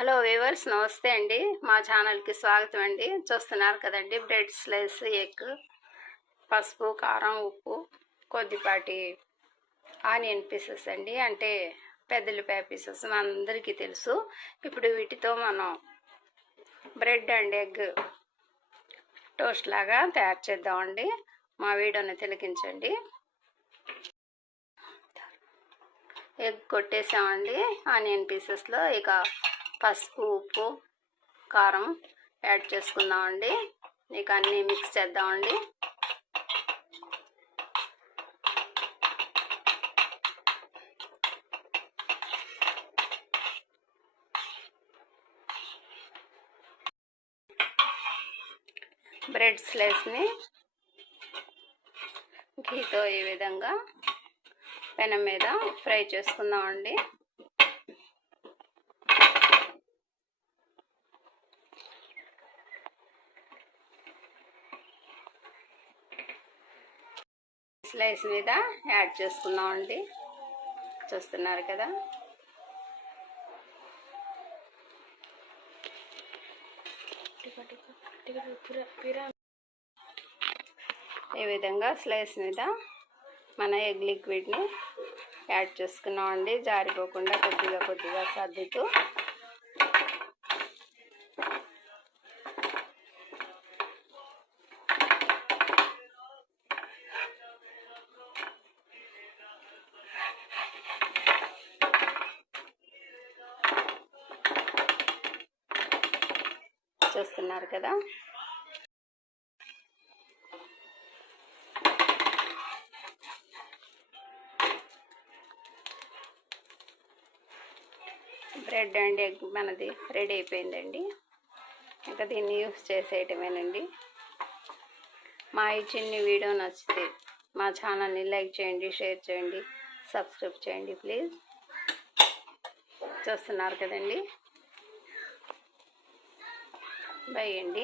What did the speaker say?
Hello viewers, నమస్తే అండి. మా ఛానల్కి స్వాగతం అండి. చూస్తున్నారు కదండి, బ్రెడ్ స్లైస్, ఎగ్, పసుపు, కారం, ఉప్పు, కొద్దిపాటి ఆనియన్ పీసెస్ అండి, అంటే పెద్దలిపాయ పీసెస్ అందరికీ తెలుసు. ఇప్పుడు వీటితో మనం బ్రెడ్ అండ్ ఎగ్ టోస్ట్ లాగా తయారు చేద్దామండి. మా వీడియోని తిలకించండి. Egg కొట్టేసామండి onion పీసెస్లో. ఇక పసుపు, ఉప్పు, కారం యాడ్ చేసుకుందామండి. ఇక అన్నీ మిక్స్ చేద్దామండి. బ్రెడ్ స్లైస్ని ఘీతో ఈ విధంగా పెనం మీద ఫ్రై చేసుకుందామండి. స్లైస్ మీద యాడ్ చేసుకుందామండి. చూస్తున్నారు కదా, ఈ విధంగా స్లైస్ మీద మన ఎగ్ లిక్విడ్ని యాడ్ చేసుకున్నామండి. జారిపోకుండా కొద్దిగా కొద్దిగా సర్దుతూ చూస్తున్నారు కదా. బ్రెడ్ అండ్ ఎగ్ మనది రెడీ అయిపోయిందండి. ఇంకా దీన్ని యూస్ చేసేయటమేనండి. మా ఈ చిన్ని వీడియో నచ్చితే మా ఛానల్ని లైక్ చేయండి, షేర్ చేయండి, సబ్స్క్రైబ్ చేయండి ప్లీజ్. చూస్తున్నారు కదండి. బై అండి.